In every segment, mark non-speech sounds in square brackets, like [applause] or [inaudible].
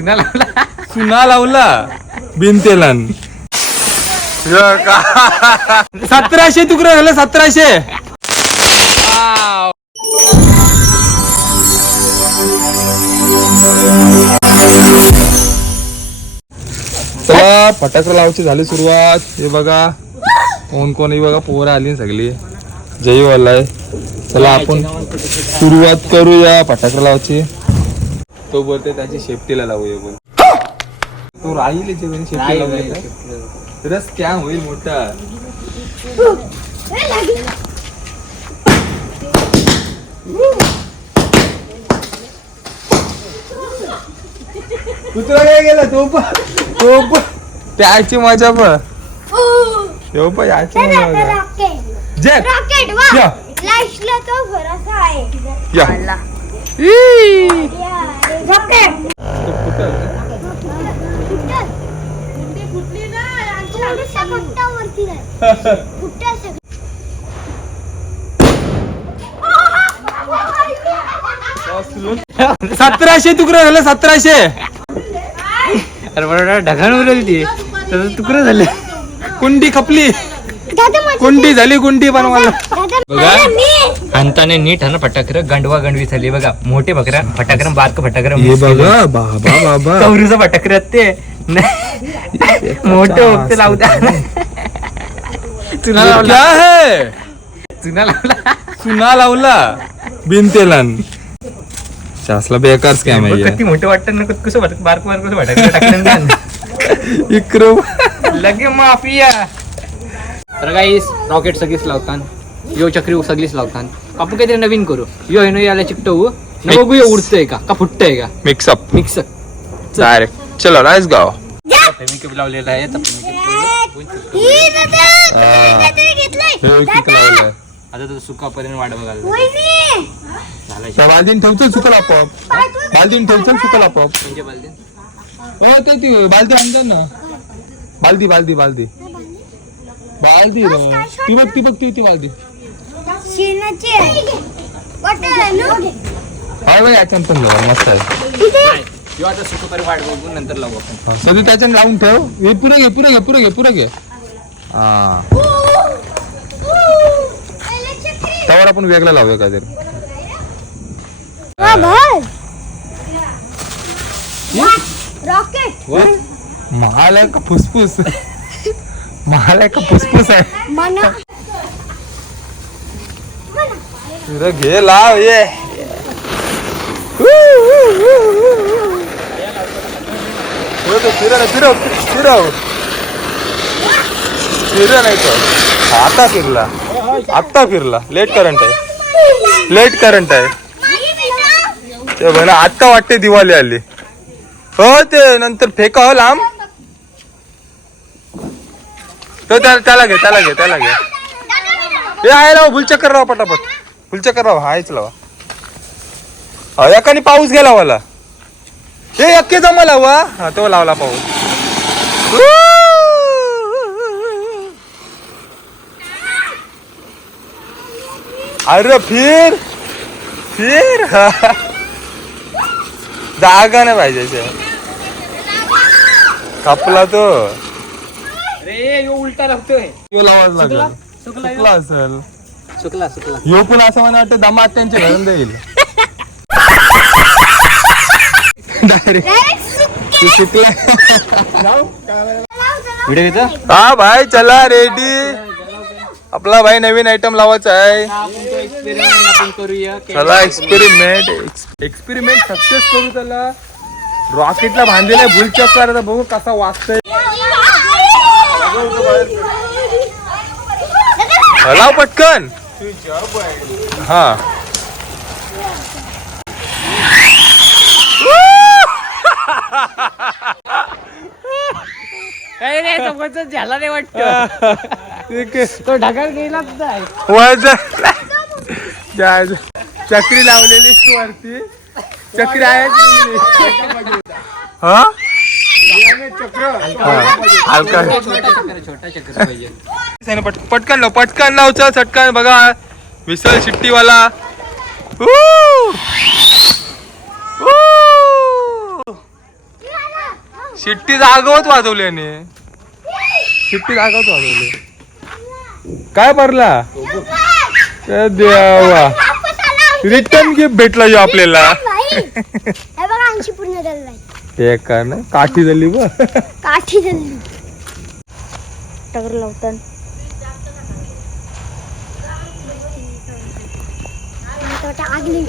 चुना लावला. चुना लावला. बिनतेलन. सतराशे तुकडे झाले सतराशे. चला फटाकडा लावायची झाली सुरुवात. हे बघा. कोण कोण हे बघा पोरं आली सगळी. जय वालाय चला आपण सुरुवात करूया फटाकडा लावायची. तो बोलते त्याची शेफ्टीला लावूया बोल. तो राहील रस क्या होईल मोठा? कुत्रा काय गेला? तो पण तो पण. त्याची मजा पण. तो पण याची मजा. रॉकेट जॅक रॉकेट वा. या. लाईटला तो भरोसा आहे. या. रॉकेट सतराशे तुकडे झाले सतराशे. अरे बरोबर ढगाण उरली ती तुकडं झाले. कुंडी खपली. कुंडी झाली कुंडी बनवायला. बघा. अंताने नीट हा ना फटाकर गंडवा गंडवी झाली बघा. मोठे बकरा फटाकर बारक फटाकर हे बघा बाबा बाबा. कौरूचं फटाकर ते. मोठे होते लावू द्या. चुना लावला. चुना लावला. चुना लावला. बिनतेलन. शासला बेकार स्कॅम आहे किती मोठं वाटतं ना कसं वाटत बारक बारक कसं फटाकर टाकलं [laughs] इकडं लगे माफिया. तर गाईस रॉकेट सगळीच लावतात यो चक्री सगळीच लावतात आपण काहीतरी नवीन करू. यो हेनो याला चिकटवू. न बघू यो उडतंय का? का फुटतंय का? मिक्सअप मिक्स डायरेक्ट चलो. लेट्स गो फेमिकेप लावलेला आहे ही आता तो सुकापर्यंत वाट बघायला बालदीन ठेवचल सुकल आपोआप. बालदीन ठेवचल सुकल आपोआप. त्यांच्या बालदीत. हो ते ती बालदी आणतात ना. बालदी बालदी बालदी. बालदी रे. ती बघ ती बघ ती ती बालदी. शेणाची आहे. हाय बाई याच्यात पण लावा, मस्त आहे. यो आता वाट बघून नंतर लावू आपण. हा, सगळी त्याच्यात लावून ठेव. हे पुरे घे पुरे घे पुरे घे पुरे घे. हा. त्यावर आपण वेगळा लावूया काहीतरी. रॉकेट महाल आहे का फुसफुस? महाल आहे का फुसफुस आहे मना फिर घे लाव ये फिरव फिरव फिरव फिरव फिरव नाही तर आता फिरला आता फिरला लेट करंट आहे लेट करंट आहे ते म्हणा आता वाटते दिवाळी आली हो ते नंतर फेका हो लांब तो त्याला त्याला घे त्याला घे त्याला घे. हे आहे लावा फुलचक्कर राव पटापट. फुलचक्कर राव हायच लावा. हा एकाने पाऊस गेला मला हे एक जमा लावा हा तो लावला पाऊस. अरे फिर. फिर. जागा नाही पाहिजे इथे. कापला तो. अरे यो उलटा लागतोय यो लावाच लागला. सुकला यो. चुकला असेल. सुकला सुकला यो पण असं मला वाटतं दमात त्यांच्या घरून देईल. तू चुकला व्हिडिओ घेतो हा भाई चला रेडी आपला भाई नवीन आयटम लावायचा आहे. एक्सपेरिमेंट आपण करूया. चला एक्सपेरिमेंट एक्सपेरिमेंट सक्सेस करू त्याला. रॉकेटला बांधलेला भूलचक्कर आता बघू कसा वाचतोय. लाव पटकन. हा. रे समोरचा झाला नाही वाटत. तो ढगाळ गेलाच नाही. चक्री लावलेली वरती. चक्री आहे हा? पटकन लाव पटकन लाव चल चटकन बघा. विसल शिट्टीवाला! शिट्टी जागवत वाजवली याने. शिट्टी जागवत वाजवली. काय भरला? देवा. रिटर्न गिफ्ट भेटला जो आपल्याला. हे बघा ऐंशी पूर्ण झालेलं आहे हे। का ना काठी झाली ब काठी झाली टगर लावतात आगली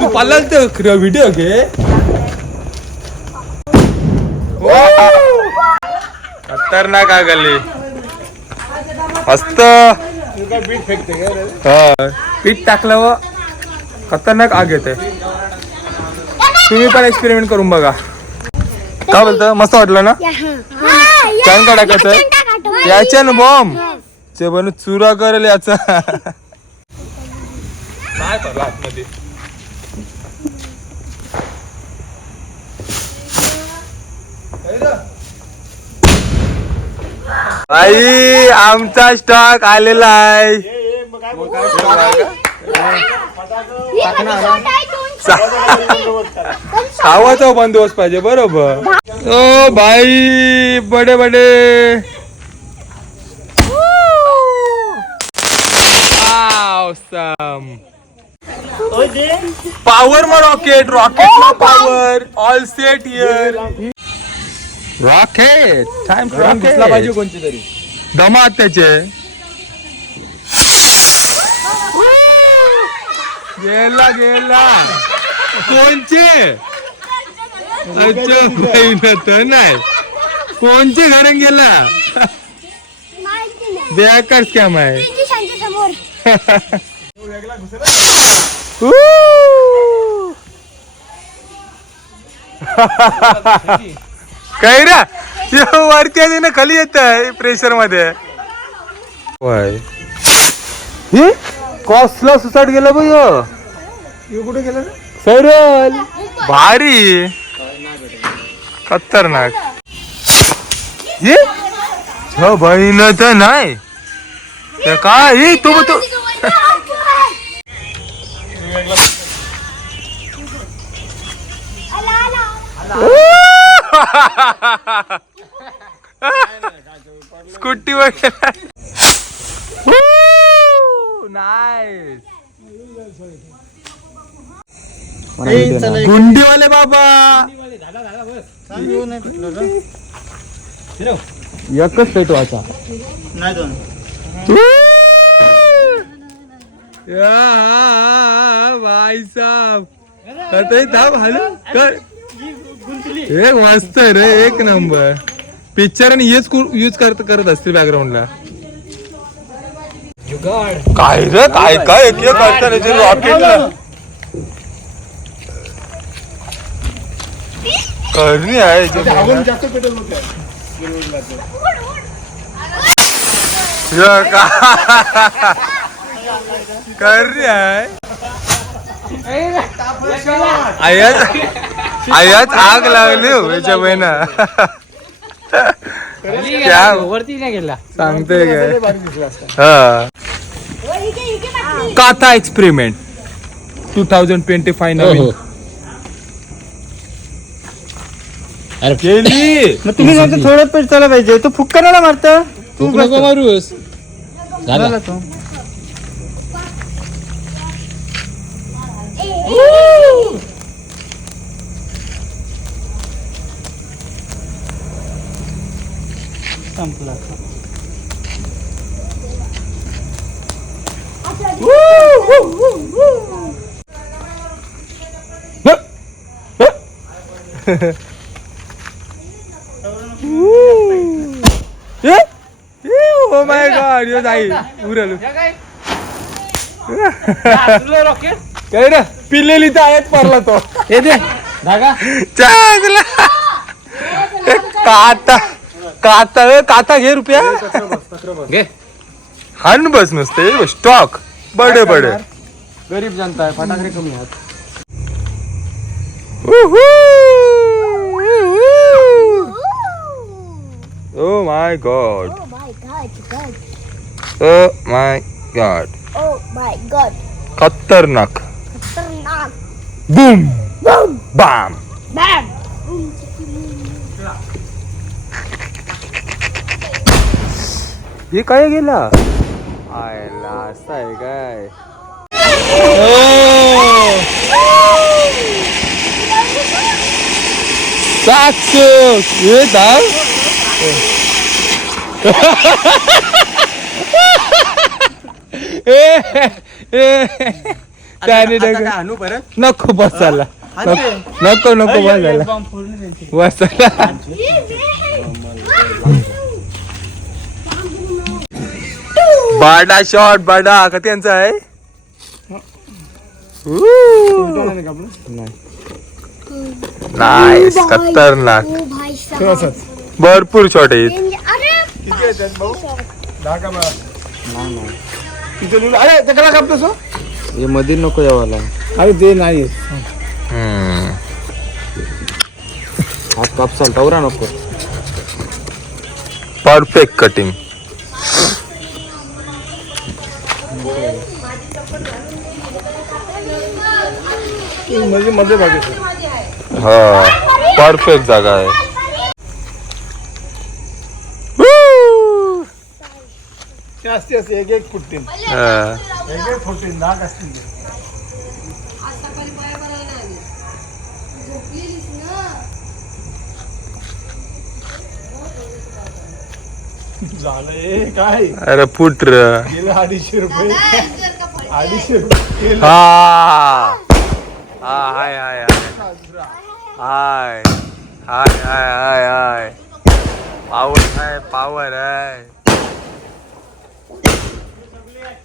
तू पालाल तर व्हिडिओ घे खतरनाक आगली मस्त. हा, पीठ टाकलं व खतरनाक आग येते. तुम्ही पण एक्सपेरिमेंट करून बघा. काय बोलतं? मस्त वाटलं ना? छान का टाकायचं याच्या ना बॉम्ब ते बनू चुरा करेल याचा. आतमध्ये? आई आमचा स्टॉक आलेला आहे. खावाचा बंदोबस्त पाहिजे बरोबर. ओ भाई बडे बडे. पॉवर मग rocket rocket power all set here rocket time to rocket कोणती तरी. दमात त्याचे. गेला गेला. कोणचे? अच्छा बहिण तर नाही. कोणचे घरून गेला? बेकार स्कॅम आहे. समोर काय रा वरती आधी ना खाली येत आहे प्रेशरमध्ये. कसला सुसाट गेला बघ कुठे गेला सैरल! भारी! खतरनाक. ये? हो, छ बहीण तर नाही. ते काय? तू तू. [laughs] स्कूटी वगैरे नाईस गुंडीवाले बाबा! एकच पेट वाचा. या, भाई साहब करतोय थांब हॅलो कर. एक मस्त रे एक नंबर. पिक्चर आणि हेच यूज करत करत असतील बॅकग्राऊंडला काय रे काय काय एक एक करतात रॉकेटला करणी आहे का- करणी आहे. आयात आयात आग लागली हो याच्या बहिणा. क्या? वरती नाही गेला सांगतोय हा. काथा experiment two thousand twenty five नवीन अरे केली मग तुम्ही सांगता थोडं पेट चाला पाहिजे. तो फुक्का नाही मारता. तू तू नको मारूस. झाला. झाला तो. संपला ओ माय गॉड यो जाई उरल. रॉकेट काय? रे? पिल्लेली तर आहेत पडला तो. हे दे. धागा. चांगला. काता काता ए, काता घे रुपया. घे. हाण बस नसते स्टॉक बडे बडे. गरीब जनता आहे फटाकडे कमी आहेत. ओ my god Oh my god, god. Oh my god oh my god खतरनाक. खतरनाक. बूम बूम बाम बाम हे काय गेला? आयला असं आहे काय? चाक हे [laughs] त्याने आणू परत? नको बसायला नको नको नको बसायला बसायला बाडा शॉट बाडा. का त्यांचा आहे? नाईस खतरनाक. शॉट आहेत अरे अरे ते कापतोस हो? हे मध्ये नको यावाला. अरे ते नाही हात कापसाल टवरा नको. परफेक्ट कटिंग म्हणजे मध्ये भागेल हा. परफेक्ट जागा आहे. असते एक एक फुटतील हा. एक एक फुटतील झालं हे काय अरे फुट र गेलं अडीचशे रुपये अडीचशे रुपये गेलं. हा हा hi hi hi hi hi hi hi power आहे पावर आहे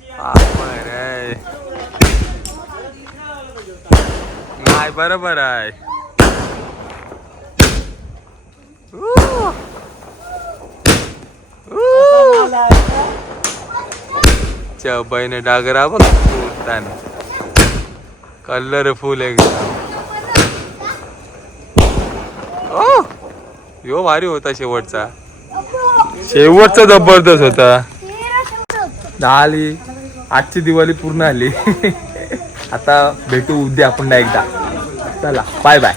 पावर आहे नाही बरोबर आहे. चबाईने डागरा बघ कलरफुल एकदम. ओ यो भारी होता शेवटचा. शेवटचा जबरदस्त होता. झाली आजची दिवाळी पूर्ण आली. [laughs] आता भेटू उद्या आपण एकदा. चला बाय बाय